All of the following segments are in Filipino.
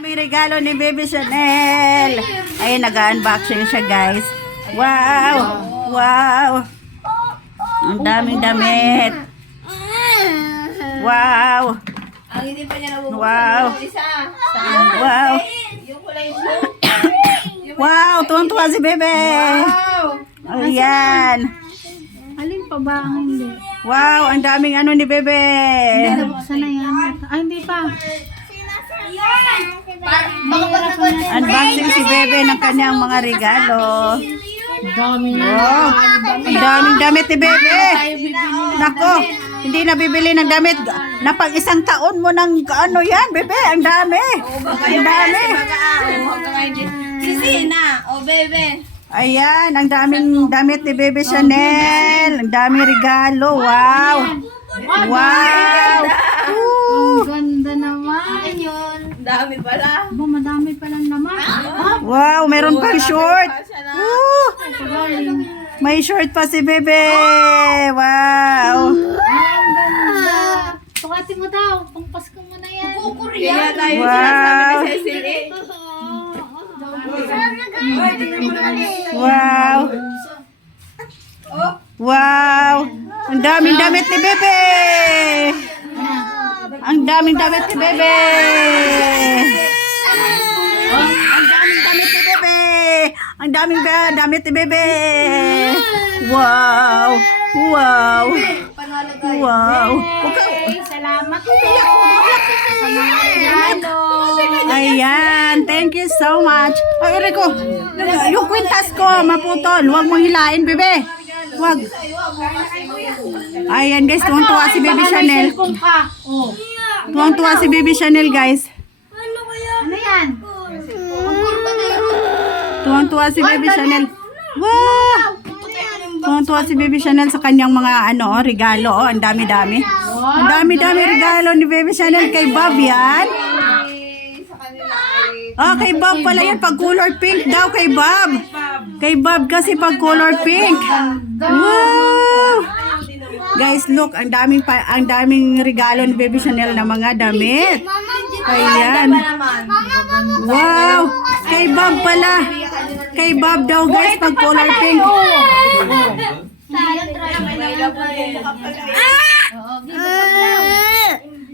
May regalo ni Baby Chanel. Ay, nag-unboxing siya, guys. Wow! Wow! Ang daming damit. Wow! Ang hindi pa niya nabubukas Wow! yung isa. Wow! Yung kulay blue. Wow! Tuwang-tuwa si Bebe. Wow! Ayan. Alin pa ba ang hindi? Wow! Ang daming ano ni Bebe. Nabuksan na yan. Ay, hindi pa. Baka pag nag-order. Unboxing si Bebe ng kanyang mga regalo. Dami na. Wow! Ang daming damit ni Bebe. Nako! Hindi na bibili ng damit. Na pag isang taon mo ng ano yan, Bebe. Ang dami. Ang dami. Sisi na. O, bebe. Ayan, ang daming damit ni Baby Chanel. Ang daming regalo. Wow! Wow! Ang ganda naman. Yun. Dami pala. Ba, madami pa lang naman. Wow, meron pang short. Woo! May short pa si Bebe. Wow! Ang ganda. Sukatin mo daw. Pang Pasko mo na yan. Kaya tayo Wow. sinasabi ni Cecil eh. Wow! Wow! Ang daming damit ni Bebe. Ang daming damit ni Bebe. Ang daming damit ni Bebe. Ang daming damit ni Bebe. Wow! Wow! Wow! Hey, salamat po. Sa mga regalo. Ayan, thank you so much. Ay, Rico, yung kwintas ko, maputol. Huwag mong hilain, Bebe. Huwag. Ayan, guys, tuwang-tuwa si Baby Chanel. Cellphone ka. Oh. Tuwang-tuwa si Baby Chanel, guys. Ano yan? Tuwang-tuwa si Baby Chanel. Wow! Tuwang-tuwa si Baby Chanel sa kanyang mga regalo. Oh, ang dami-dami. Ang dami-dami regalo ni Baby Chanel kay Bob yan. Ah, kay Bob pala yan. Pag color pink daw kay Bob. Kay Bob kasi pag color pink. Wow! Guys, look, ang daming regalo ni Baby Chanel na mga damit. Ayan. Wow! Kay Bob pala. Kay Bob daw, guys, pag color pink.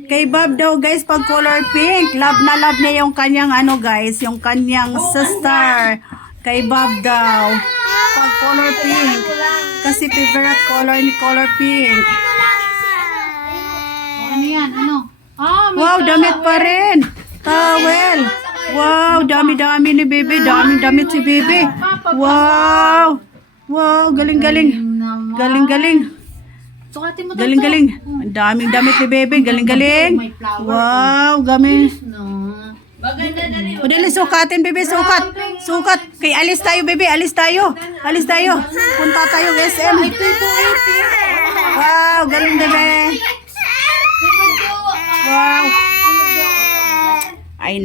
Kay Bob daw, guys, pag color pink. Love na love niya yung kanyang guys, yung kanyang sister. Kay Bob daw. Pag color pink. Kasi favorite color ni color pink. Ano yan? Ano? Ah, may Wow, damit pa rin. Towel. Wow, dami-dami ni Bebe. Daming damit si Bebe. Wow. Wow, galing-galing. Galing-galing. Sukatin mo daw. Galing-galing. Ang daming damit ni Bebe. Galing-galing. Wow, galing. No. Maganda na rin. O dali, sukatin, Bebe. Sukat. Sukat. Kay alis tayo, Bebe. Alis tayo. Alis tayo. Punta tayo, SM. Wow, galing, Bebe. Wow. Ay,